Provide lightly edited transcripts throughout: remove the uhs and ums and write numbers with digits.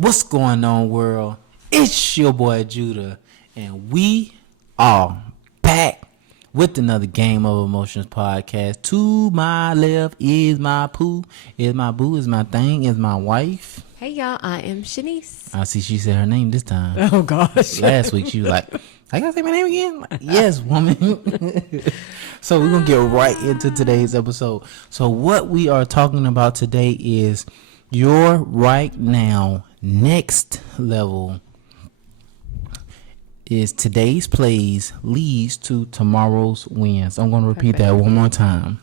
What's going on, world? It's your boy Judah, and we are back with another Game of Emotions podcast. To my left is my poo, is my boo, is my thing, is my wife. Hey y'all, I am Shanice. I see she said her name this time. Oh gosh. Last week she was like, I gotta say my name again? Like, yes, woman. So we're gonna get right into today's episode. So what we are talking about today is your right now next level is today's plays leads to tomorrow's wins. I'm going to repeat that one more time.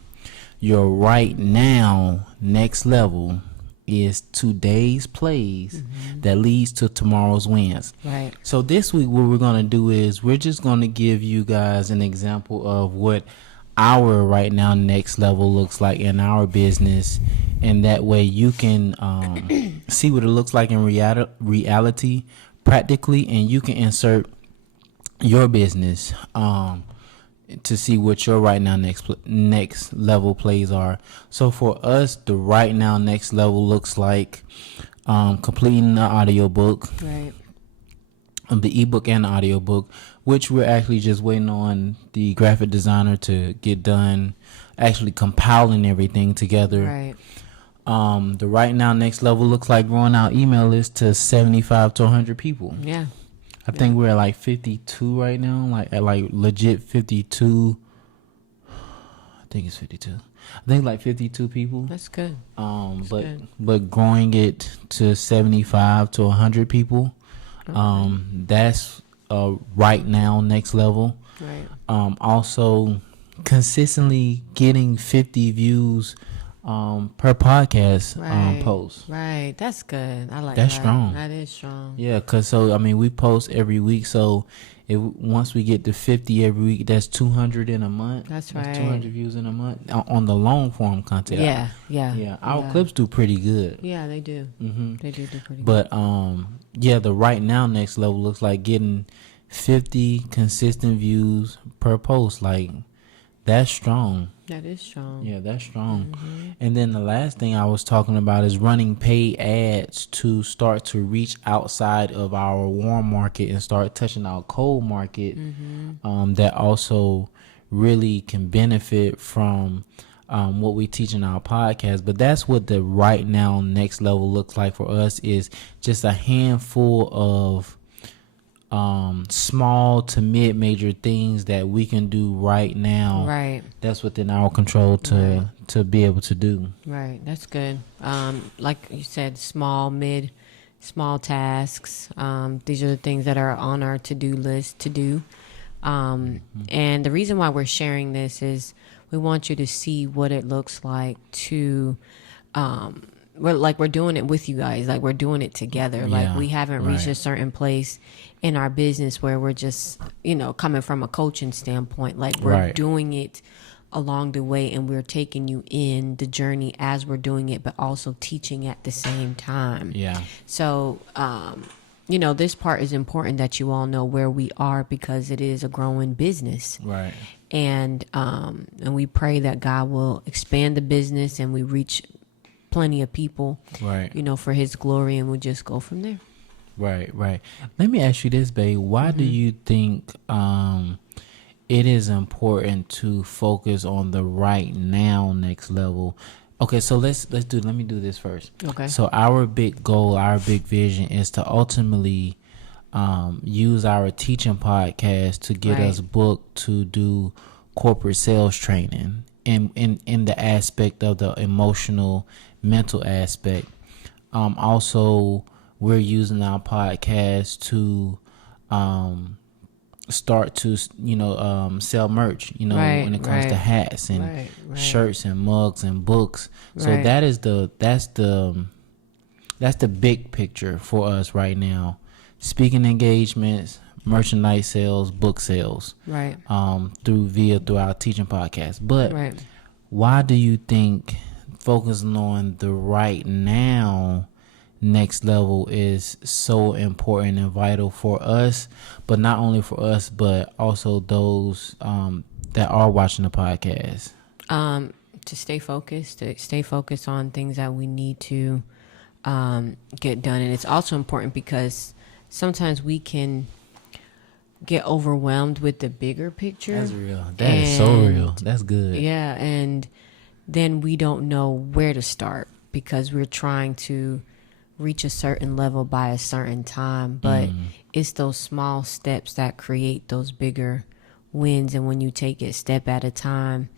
Your right now next level is today's plays that leads to tomorrow's wins. Right. So this week what we're going to do is we're just going to give you guys an example of what our right now next level looks like in our business, and that way you can see what it looks like in reality practically, and you can insert your business to see what your right now next level plays are. So for us, the right now next level looks like completing the audiobook, Right. The ebook and the audiobook, which we're actually just waiting on the graphic designer to get done, actually compiling everything together. Right. The right now next level looks like growing our email list to 75 to 100 people. Yeah. I think we're at like 52 right now, like at like legit 52. I think it's 52. I think like 52 people. That's good. But growing it to 75 to 100 people. That's right now next level. Right. Also consistently getting 50 views per podcast post. Right. That's good. I like That's that. strong. That is strong. Yeah, cause we post every week. So once we get to 50 every week, that's 200 in a month. That's right. 200 views in a month on the long form content. Yeah. Our clips do pretty good. Yeah, they do. They do pretty good. But the right now next level looks like getting 50 consistent views per post. Like, that's strong. That is strong. Yeah, that's strong. And then the last thing I was talking about is running paid ads to start to reach outside of our warm market and start touching our cold market. That also really can benefit from what we teach in our podcast. But that's what the right now next level looks like for us, is just a handful of small to mid-major things that we can do right now. Right. That's within our control to be able to do. Right. That's good. Like you said, small tasks. These are the things that are on our to-do list to do. And the reason why we're sharing this is we want you to see what it looks like to, we're doing it with you guys. Like, we're doing it together. Like, we haven't reached a certain place in our business where we're just, coming from a coaching standpoint. Like, we're doing it along the way, and we're taking you in the journey as we're doing it, but also teaching at the same time. Yeah. So, this part is important that you all know where we are, because it is a growing business. Right. And we pray that God will expand the business and we reach plenty of people, right, for his glory, and we'll just go from there. Right. Let me ask you this, babe. Why do you think it is important to focus on the right now next level? Okay, so let me do this first. Okay. So our big goal, our big vision is to ultimately use our teaching podcast to get us booked to do corporate sales training in the aspect of the emotional, mental aspect. Also, we're using our podcast to start to sell merch, when it comes to hats and shirts and mugs and books. So that's the big picture for us right now. Speaking engagements, merchandise sales, book sales, through our teaching podcast. But why do you think focusing on the right now next level is so important and vital for us, but not only for us, but also those that are watching the podcast? To stay focused on things that we need to get done. And it's also important because sometimes we can get overwhelmed with the bigger picture. That's real. That is so real. That's good. Yeah, and then we don't know where to start because we're trying to reach a certain level by a certain time. But it's those small steps that create those bigger wins. And when you take it step at a time,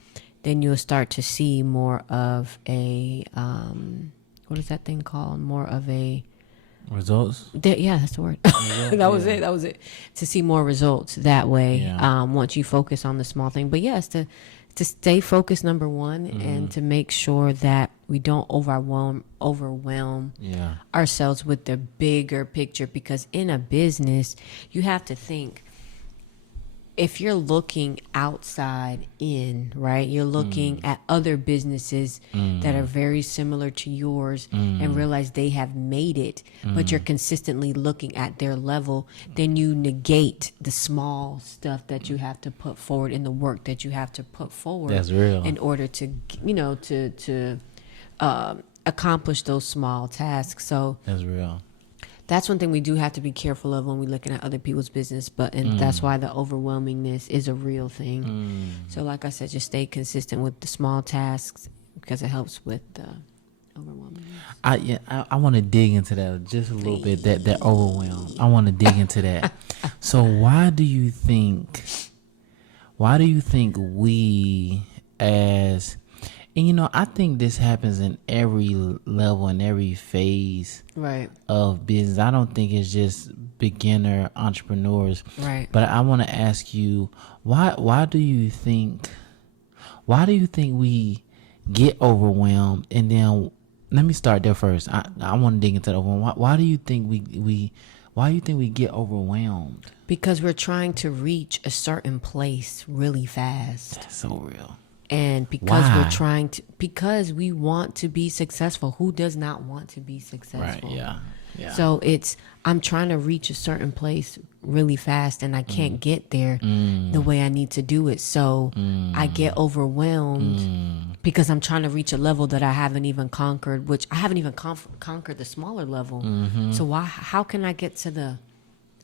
then you'll start to see more of a, what is that thing called? More of a... Results? Yeah, that's the word. That was it. To see more results that way, once you focus on the small thing. But yes, to stay focused, number one, and to make sure that we don't overwhelm ourselves with the bigger picture. Because in a business, you have to think, if you're looking outside in, right, you're looking at other businesses that are very similar to yours and realize they have made it, but you're consistently looking at their level, then you negate the small stuff that you have to put forward in the work that you have to put forward. That's real. In order to, to accomplish those small tasks. So that's real. That's one thing we do have to be careful of when we're looking at other people's business, and that's why the overwhelmingness is a real thing. So like I said, just stay consistent with the small tasks because it helps with the overwhelmingness. I want to dig into that just a little bit, that overwhelm. I want to dig into that. So why do you think we as... And, I think this happens in every level and every phase of business. I don't think it's just beginner entrepreneurs. Right. But I want to ask you, why do you think we get overwhelmed? And then let me start there first. I want to dig into that overwhelm. Why do you think we get overwhelmed? Because we're trying to reach a certain place really fast. That's so real. And because because we want to be successful. Who does not want to be successful? Right, yeah. So I'm trying to reach a certain place really fast and I can't get there the way I need to do it. So I get overwhelmed because I'm trying to reach a level that I haven't even conquered, which I haven't even conquered the smaller level. So how can I get to the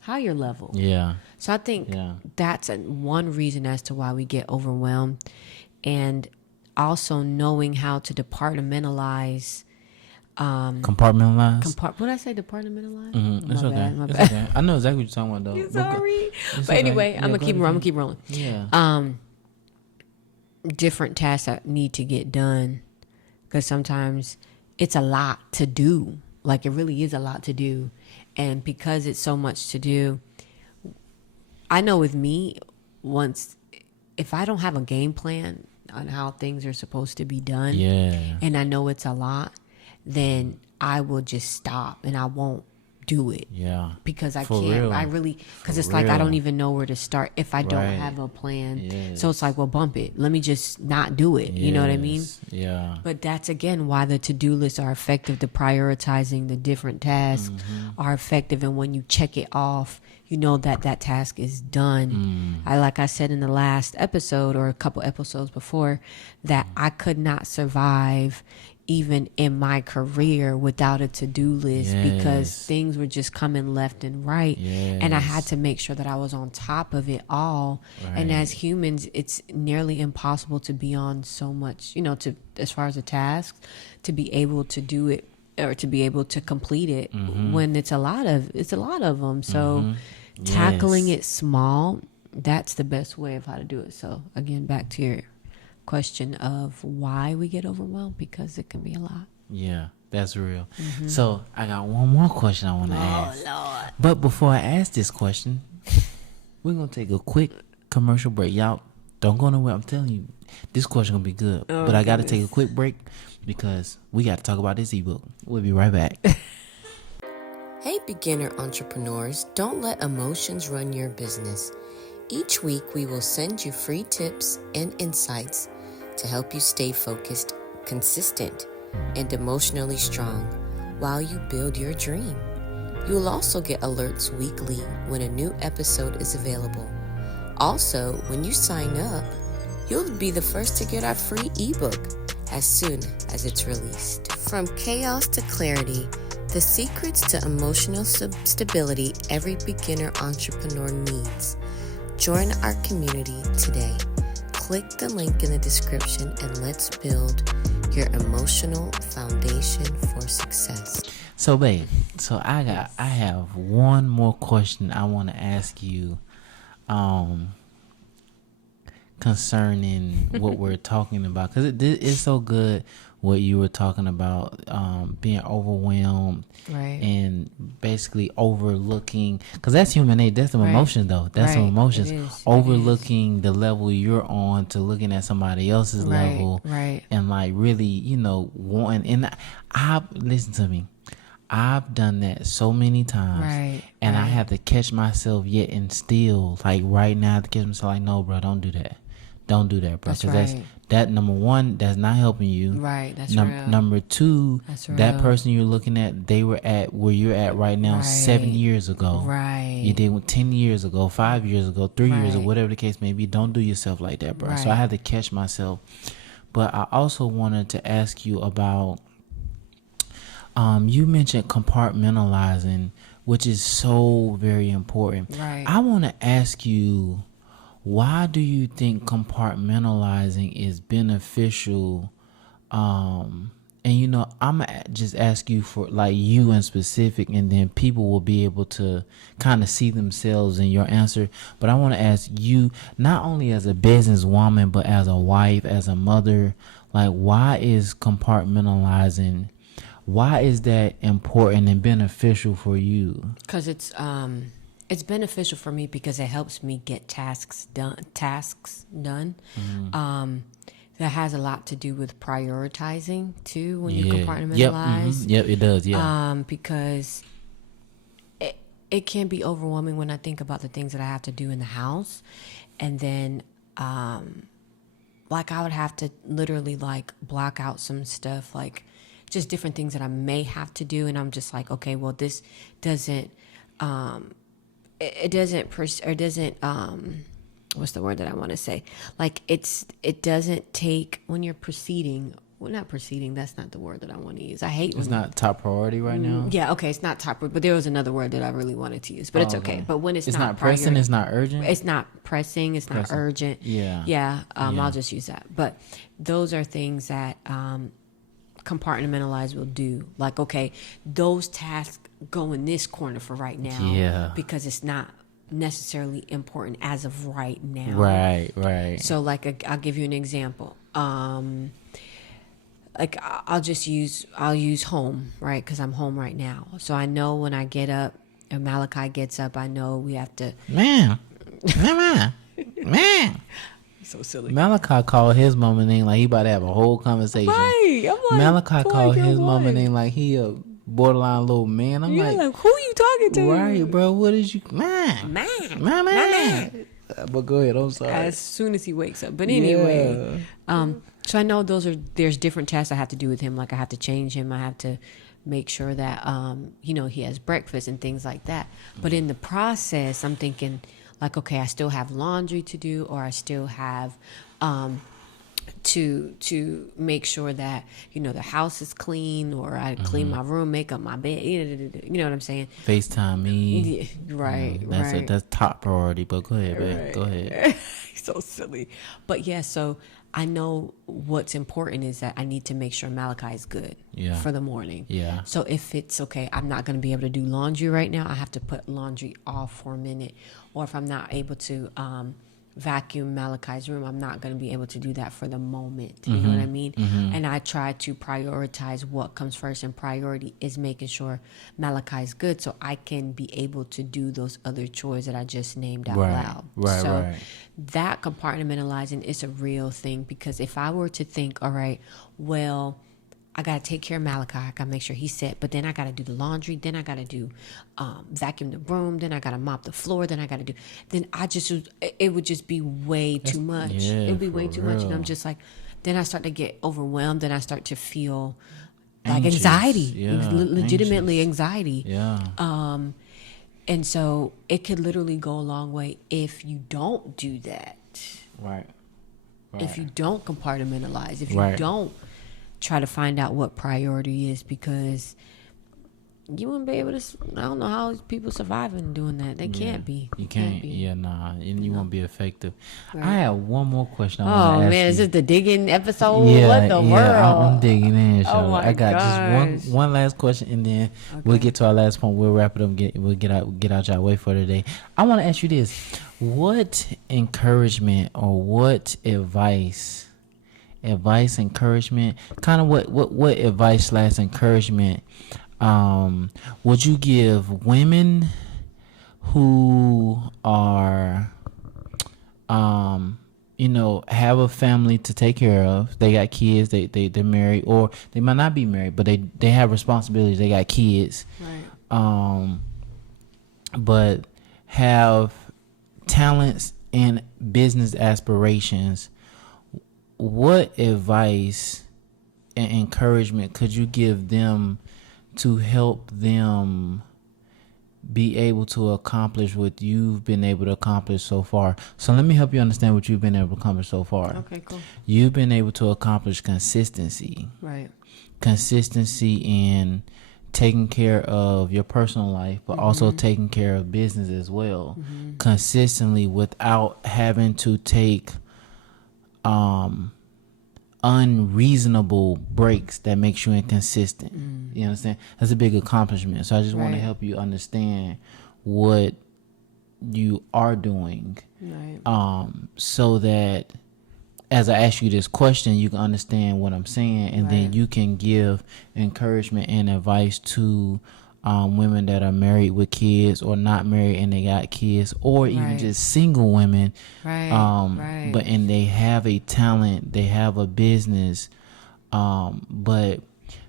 higher level? Yeah. So I think that's one reason as to why we get overwhelmed. And also knowing how to compartmentalize. What did I say? Departmentalize? It's okay. My bad. Okay. I know exactly what you're talking about, though. Sorry. But anyway, I'm gonna keep rolling. Yeah. Different tasks that need to get done because sometimes it's a lot to do. Like it really is a lot to do, and because it's so much to do, I know with me, if I don't have a game plan on how things are supposed to be done, and I know it's a lot, then I will just stop and I won't do it. Yeah. Because I can't. Real. Because it's like I don't even know where to start if I don't have a plan. Yes. So it's like, well, bump it. Let me just not do it. You know what I mean? Yeah. But that's again why the to-do lists are effective. The prioritizing the different tasks are effective, and when you check it off, you know that task is done. Like I said in the last episode or a couple episodes before, that I could not survive even in my career without a to-do list because things were just coming left and right. And I had to make sure that I was on top of it all. And as humans, it's nearly impossible to be on so much, as far as a task, to be able to do it or to be able to complete it when it's a lot of them. So tackling it small, that's the best way of how to do it. So again, back to your question of why we get overwhelmed, because it can be a lot. Yeah, that's real. So I got one more question I want to ask. Lord. But before I ask this question, we're going to take a quick commercial break. Y'all don't go nowhere. I'm telling you, this question going to be good. But I got to take a quick break because we got to talk about this ebook. We'll be right back. Hey, beginner entrepreneurs, don't let emotions run your business. Each week, we will send you free tips and insights to help you stay focused, consistent, and emotionally strong while you build your dream. You will also get alerts weekly when a new episode is available. Also, when you sign up, you'll be the first to get our free ebook as soon as it's released. From chaos to clarity, The secrets to emotional stability every beginner entrepreneur needs. Join our community today. Click the link in the description and let's build your emotional foundation for success. So, babe, I have one more question I want to ask you, concerning what we're talking about, because it's so good what you were talking about, being overwhelmed, right, and basically overlooking, because that's human nature. That's some emotion, though. That's some emotions. Overlooking the level you're on to looking at somebody else's level, and like really, wanting. And listen to me. I've done that so many times, and I have to catch myself yet and still, like right now, to catch myself like, no, bro, don't do that. Don't do that, bro. Because that number one, that's not helping you. Right, that's real. Number two, that person you're looking at, they were at where you're at right now 7 years ago. Right. You did 10 years ago, 5 years ago, 3 years ago, whatever the case may be. Don't do yourself like that, bro. So I had to catch myself. But I also wanted to ask you about, you mentioned compartmentalizing, which is so very important. Right. I want to ask you, why do you think compartmentalizing is beneficial? And I'm gonna just ask you for like you in specific, and then people will be able to kind of see themselves in your answer. But I want to ask you, not only as a businesswoman, but as a wife, as a mother, like, why is compartmentalizing? Why is that important and beneficial for you? Because it's beneficial for me because it helps me get tasks done. Mm-hmm. That has a lot to do with prioritizing too when you compartmentalize. Yep, it does. Yeah. Because it can be overwhelming when I think about the things that I have to do in the house, and then like I would have to literally like block out some stuff, like just different things that I may have to do, and I'm just like, okay, well, this doesn't what's the word that I want to say? Like it doesn't take when you're proceeding. Well, not proceeding. That's not the word that I want to use. I hate. It's not top priority right now. Yeah. Okay. It's not top. But there was another word that I really wanted to use. But it's okay. But when it's not pressing, priority, it's not urgent. It's not pressing. It's not urgent. Yeah. Yeah. I'll just use that. But those are things that compartmentalize will do. Like, okay, those tasks go in this corner for right now. Yeah. Because it's not necessarily important as of right now. Right. So like I'll give you an example. Like I'll use home, right? Because I'm home right now. So I know when I get up and Malachi gets up, I know we have to. Man. So silly. Malachi called his mama name like he about to have a whole conversation. Right. I'm like, Malachi called his mama name like he a borderline little man. I'm like, who you talking to? Right, bro. What is you, man? But go ahead. I'm sorry. As soon as he wakes up. But anyway, so I know there's different tasks I have to do with him. Like I have to change him. I have to make sure that he has breakfast and things like that. But in the process, I'm thinking like, okay, I still have laundry to do, or I still have to make sure that the house is clean, or I clean my room, make up my bed. You know what I'm saying? FaceTime me. Yeah, right. That's top priority. But go ahead, babe. Go ahead. So silly. But yeah, so I know what's important is that I need to make sure Malachi is good for the morning. Yeah. So if it's okay, I'm not going to be able to do laundry right now. I have to put laundry off for a minute. Or if I'm not able to vacuum Malachi's room, I'm not going to be able to do that for the moment. You know what I mean? And I try to prioritize what comes first, and priority is making sure Malachi's good so I can be able to do those other chores that I just named out loud. So that compartmentalizing is a real thing, because if I were to think, all right, well, I got to take care of Malachi. I got to make sure he's set. But then I got to do the laundry. Then I got to do vacuum the room. Then I got to mop the floor. Then I got to do. Then it would just be way too much. It would be way too much. And I'm just like, then I start to get overwhelmed. Then I start to feel like anxiety, legitimately anxiety. Yeah. And so it could literally go a long way if you don't do that. Right. If you don't compartmentalize, if you don't try to find out what priority is, because you wouldn't be able to. I don't know how people surviving doing that. They can't be. You can't. Yeah, nah. And you won't be effective. Right. I have one more question I want to ask you. Oh man, is this the digging episode? Yeah, What the world? I'm digging in, Charlotte. Oh my I got gosh. just one last question, and then we'll get to our last point. We'll wrap it up. We'll get out y'all way for today. I want to ask you this: what encouragement or what advice, encouragement, kind of what advice / encouragement would you give women who are have a family to take care of? They got kids, they're married, or they might not be married, but they have responsibilities, they got kids, Right. But have talents and business aspirations. What advice and encouragement could you give them to help them be able to accomplish what you've been able to accomplish so far? So let me help you understand what you've been able to accomplish so far. Okay, cool. You've been able to accomplish consistency. Right. Consistency in taking care of your personal life, but also taking care of business as well. Consistently without having to take unreasonable breaks that makes you inconsistent. You understand? That's a big accomplishment. So I just want to help you understand what you are doing, so that as I ask you this question, you can understand what I'm saying, and then you can give encouragement and advice to women that are married with kids or not married and they got kids, or even just single women, but and they have a talent, they have a business, but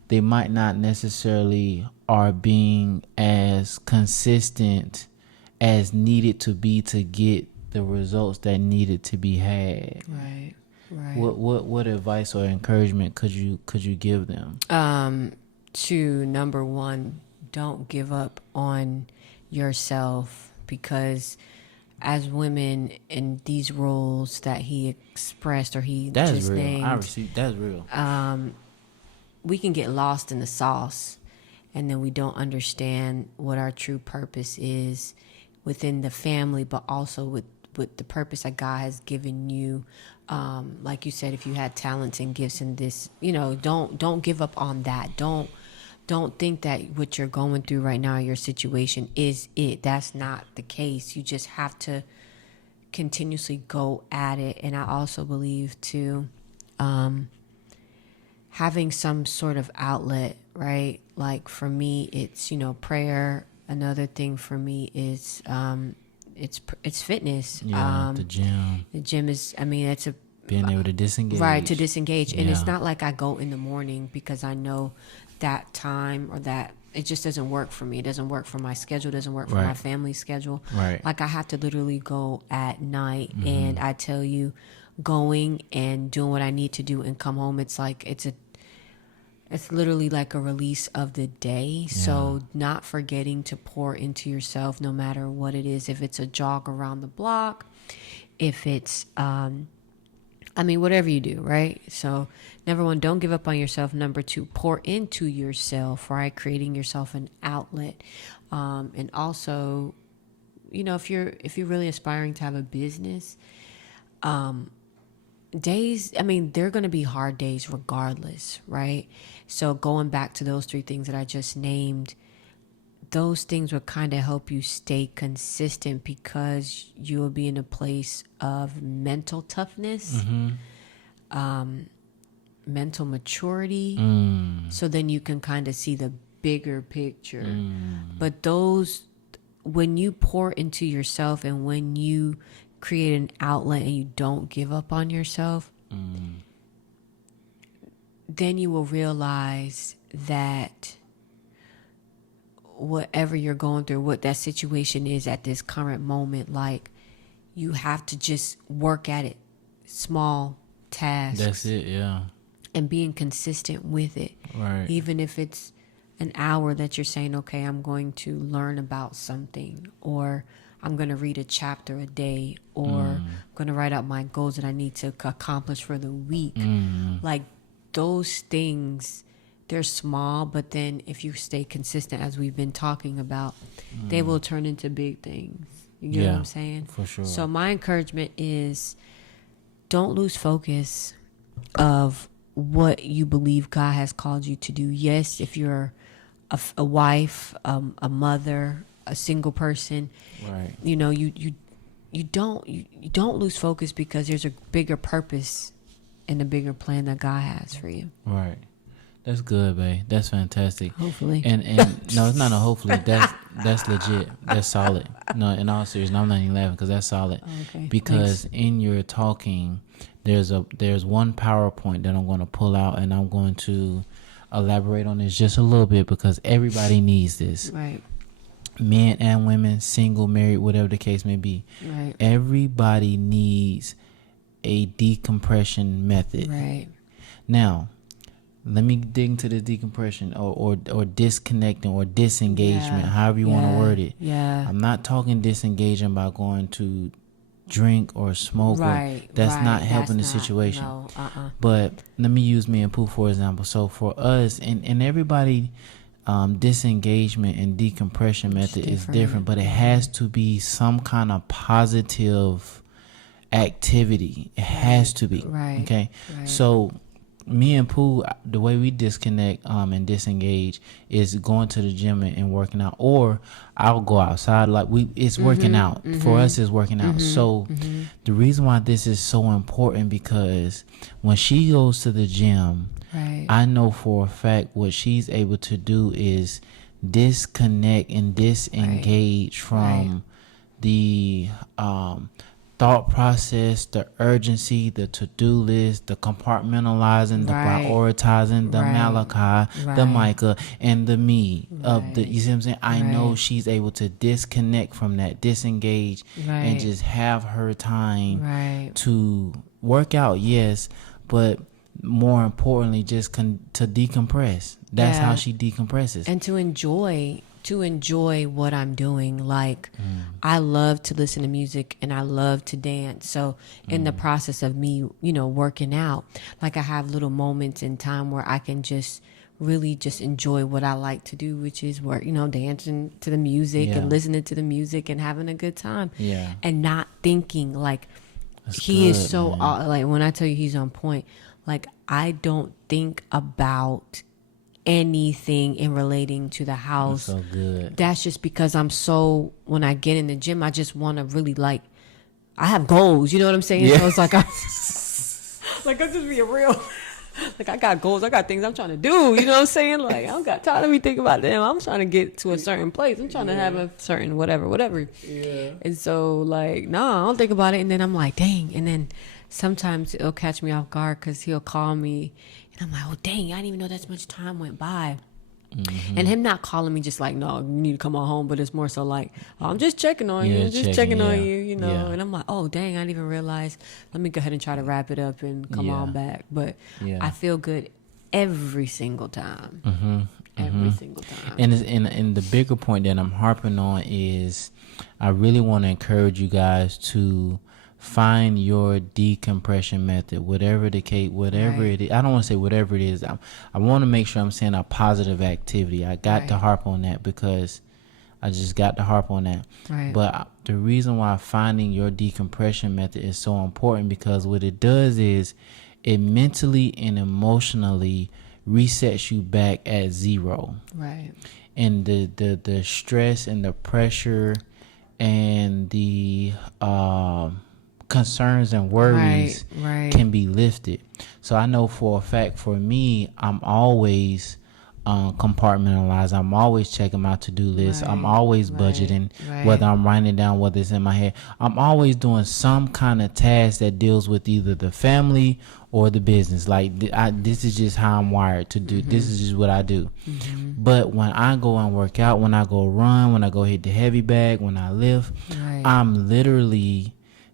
they might not necessarily are being as consistent as needed to be to get the results that needed to be had. Right. What advice or encouragement could you give them? To number one, don't give up on yourself, because as women in these roles that he expressed or he just named, I received. That's real. We can get lost in the sauce, and then we don't understand what our true purpose is within the family, but also with the purpose that God has given you. Like you said, if you had talents and gifts in this, don't give up on that. Don't think that what you're going through right now, your situation, is it. That's not the case. You just have to continuously go at it. And I also believe too, having some sort of outlet, right? Like for me, it's, prayer. Another thing for me is, it's fitness. The gym. The gym is, it's being able to disengage. Right, to disengage. And it's not like I go in the morning because I know that time or that it just doesn't work for me. It doesn't work for my schedule. It doesn't work for my family's schedule. Right. Like I have to literally go at night, and I tell you, going and doing what I need to do and come home, it's like it's literally like a release of the day. So not forgetting to pour into yourself no matter what it is. If it's a jog around the block, if it's whatever you do, right? So number one, don't give up on yourself. Number two, pour into yourself, right? Creating yourself an outlet. And also, if you're really aspiring to have a business, days, they're going to be hard days regardless, right? So going back to those three things that I just named, those things will kind of help you stay consistent, because you will be in a place of mental toughness, mental maturity. So then you can kind of see the bigger picture. But when you pour into yourself and when you create an outlet and you don't give up on yourself, then you will realize that whatever you're going through, what that situation is at this current moment, like, you have to just work at it, small tasks. That's it, yeah. And being consistent with it. Right. Even if it's an hour that you're saying, okay, I'm going to learn about something, or I'm going to read a chapter a day, or I'm going to write out my goals that I need to accomplish for the week. Like, those things they're small, but then if you stay consistent, as we've been talking about, they will turn into big things. You get what I'm saying? For sure. So my encouragement is, don't lose focus of what you believe God has called you to do. Yes, if you're a wife, a mother, a single person, right? You know, you don't lose focus, because there's a bigger purpose and a bigger plan that God has for you. Right. That's good, babe. That's fantastic. Hopefully. And no, it's not a hopefully. That's legit. That's solid. No, in all seriousness, I'm not even laughing because that's solid. Okay. Because Thanks. in your talking, there's one PowerPoint that I'm going to pull out, and I'm going to elaborate on this just a little bit, because everybody needs this. Right. Men and women, single, married, whatever the case may be. Right. Everybody needs a decompression method. Right. Now, let me dig into the decompression or disconnecting or disengagement, however you want to word it. Yeah. I'm not talking disengaging by going to drink or smoke. Right. That's right. not helping That's the situation. No. But let me use me and Pooh for example. So for us and everybody, disengagement and decompression method is different, but it has to be some kind of positive activity. It has to be. Right. Okay. Right. So me and Pooh, the way we disconnect and disengage is going to the gym and working out, or I'll go outside. Like it's working out for us. It's working out. So the reason why this is so important, because when she goes to the gym, right. I know for a fact what she's able to do is disconnect and disengage from the thought process, the urgency, the to-do list, the compartmentalizing, the prioritizing, the Malachi, the Micah, and the me of the, you see what I'm saying? I know she's able to disconnect from that, disengage, and just have her time to work out, yes, but more importantly, just to decompress. That's how she decompresses. And to enjoy what I'm doing. Like, I love to listen to music and I love to dance. So in the process of me, working out, like I have little moments in time where I can just really just enjoy what I like to do, which is work, dancing to the music and listening to the music and having a good time. Yeah. And not thinking like, That's he good, is so, man. like when I tell you he's on point, like I don't think about anything in relating to the house. That's so good. That's just because when I get in the gym, I just want to really I have goals, you know what I'm saying? Yeah. So it's like, I'm just being real. Like I got goals, I got things I'm trying to do, you know what I'm saying? Like I don't got time to be thinking about them. I'm trying to get to a certain place. I'm trying to have a certain whatever. Yeah. And so no, I don't think about it. And then I'm like, dang. And then sometimes it'll catch me off guard because he'll call me and I'm like, oh dang, I didn't even know that much time went by. And him not calling me just like, no, you need to come on home, but it's more so like, oh, I'm just checking on you, just checking on you, and I'm like, oh dang, I didn't even realize. Let me go ahead and try to wrap it up and come on back. But I feel good every single time. Every single time. And the bigger point that I'm harping on is I really want to encourage you guys to find your decompression method, whatever the case, whatever it is. I don't want to say whatever it is. I want to make sure I'm saying a positive activity. I got to harp on that because I just got to harp on that. Right. But the reason why finding your decompression method is so important, because what it does is it mentally and emotionally resets you back at zero. Right. And the stress and the pressure and the concerns and worries can be lifted. So I know for a fact, for me, I'm always compartmentalized. I'm always checking my to-do list. I'm always budgeting, whether I'm writing it down, whether it's in my head. I'm always doing some kind of task that deals with either the family or the business. Like this is just how I'm wired to do. This is just what I do. But when I go and work out, when I go run, when I go hit the heavy bag, when I lift, I'm literally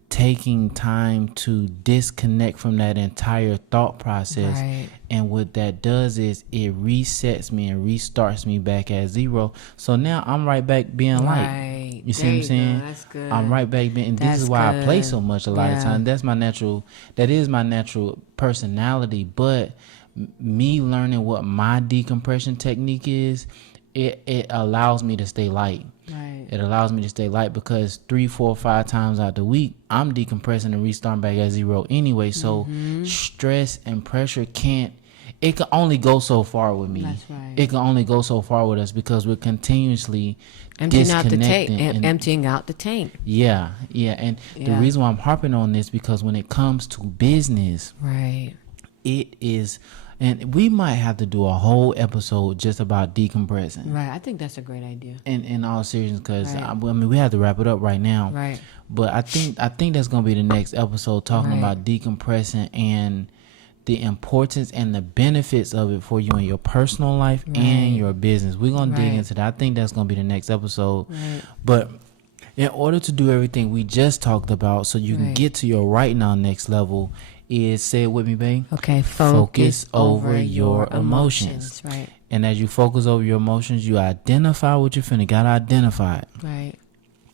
taking time to disconnect from that entire thought process. And what that does is it resets me and restarts me back at zero. So now I'm right back being light. You see what I'm saying? That's good. I'm right back being, and this is why I play so much a lot of times. That is my natural personality. But me learning what my decompression technique is, it allows me to stay light. Right. It allows me to stay light because 3, 4, 5 times out the week, I'm decompressing and restarting back at 0 anyway. So stress and pressure it can only go so far with me. That's right. It can only go so far with us because we're continuously emptying out the tank. Yeah. And the reason why I'm harping on this, because when it comes to business, right, it is, and we might have to do a whole episode just about decompressing. Right, I think that's a great idea. In all seriousness, because I mean, we have to wrap it up right now. Right. But I think that's gonna be the next episode, talking about decompressing and the importance and the benefits of it for you in your personal life and your business. We're gonna dig into that. I think that's gonna be the next episode. Right. But in order to do everything we just talked about, so you can get to your right now next level, is, say it with me, babe. Okay, focus over your emotions. Right. And as you focus over your emotions, you identify what you're feeling. Gotta identify it. Right.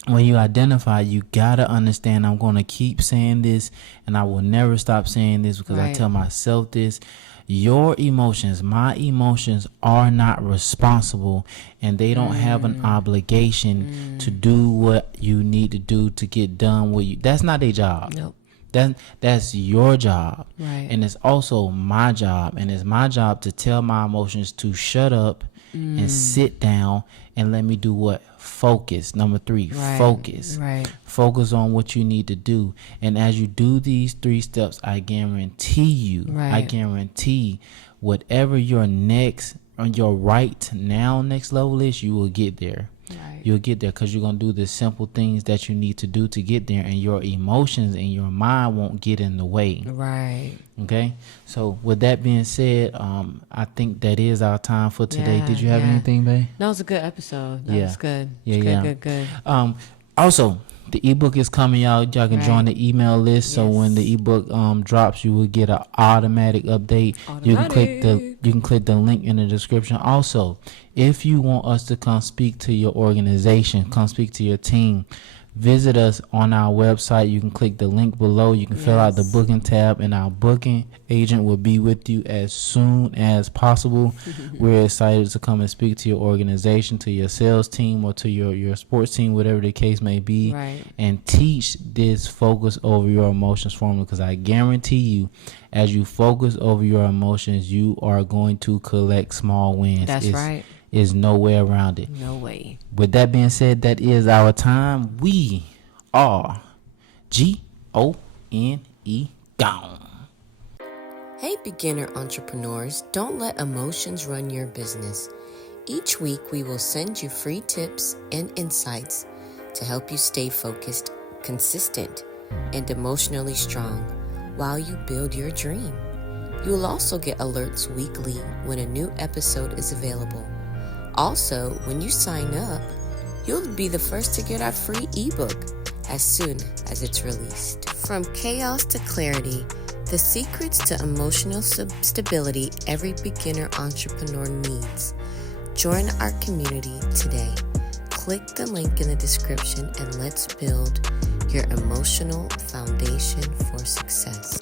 When you identify, you gotta understand, I'm gonna keep saying this, and I will never stop saying this, because I tell myself this: your emotions, my emotions, are not responsible, and they don't have an obligation to do what you need to do to get done what you. That's not their job. Nope. That's your job. Right. And it's also my job, and it's my job to tell my emotions to shut up and sit down and let me do what? Focus. Number 3, focus. Right. Focus on what you need to do. And as you do these 3 steps, I guarantee whatever your next level is, you will get there. Right. You'll get there because you're going to do the simple things that you need to do to get there, and your emotions and your mind won't get in the way. Right. Okay? So with that being said, I think that is our time for today. Did you have anything, babe? That was a good episode. That was good. Good. Also, the ebook is coming out. Y'all can join the email list. So when the ebook drops, you will get an automatic update. You can click the link in the description. Also, if you want us to come speak to your organization, come speak to your team, visit us on our website. You can click the link below. You can fill out the booking tab, and our booking agent will be with you as soon as possible. We're excited to come and speak to your organization, to your sales team, or to your sports team, whatever the case may be, and teach this focus over your emotions formula, because I guarantee you, as you focus over your emotions, you are going to collect small wins. That's right. Is no way around it. No way. With that being said, that is our time. We are GONE gone. Hey, beginner entrepreneurs, don't let emotions run your business. Each week, we will send you free tips and insights to help you stay focused, consistent, and emotionally strong while you build your dream. You will also get alerts weekly when a new episode is available. Also, when you sign up, you'll be the first to get our free ebook as soon as it's released. From chaos to clarity, the secrets to emotional stability every beginner entrepreneur needs. Join our community today. Click the link in the description and let's build your emotional foundation for success.